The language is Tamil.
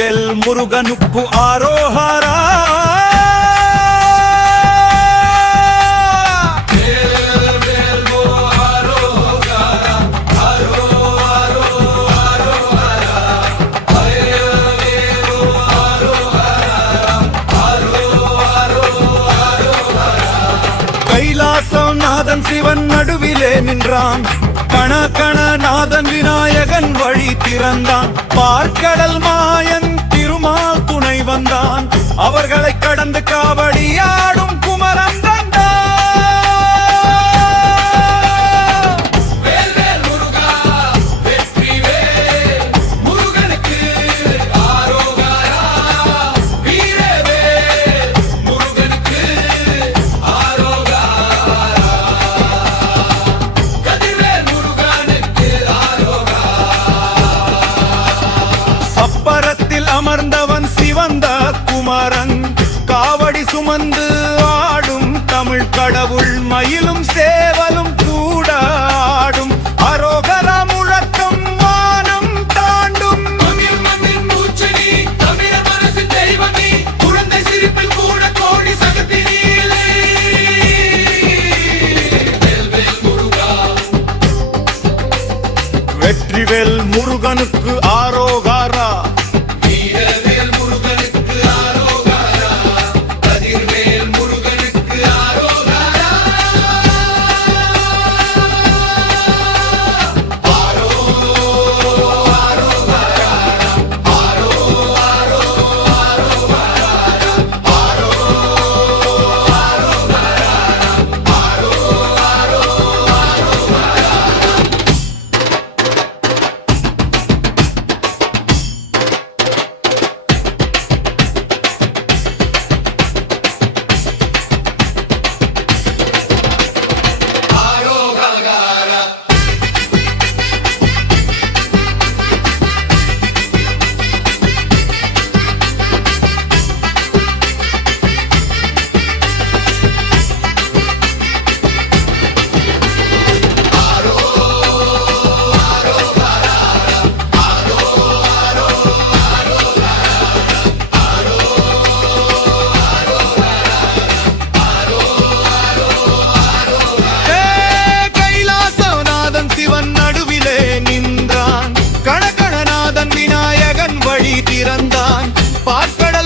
வெல் முருகனுக்கு ஆரோஹரா கைலாசம் நாதன் சிவன் நடுவிலே நின்றான். கண கண நாதன் விநாயகன் வழி திறந்தான். பார்க்கடல் மாயன் திருமால் துணை வந்தான். அவர்களை கடந்து காவடி ஆடும் குமரன் அமர்ந்தவன் சிவந்த குமரன். காவடி சுமந்து ஆடும் தமிழ் கடவுள். மயிலும் சேவலும் கூட ஆடும். அரோகரா முழக்கம் வானம் தாண்டும். குழந்தை சிரிப்பில் கூட கோடி சகத்தினிலே. வெற்றிவேல் முருகனுக்கு ஆரோகரா. திறந்தான். பார்க்கட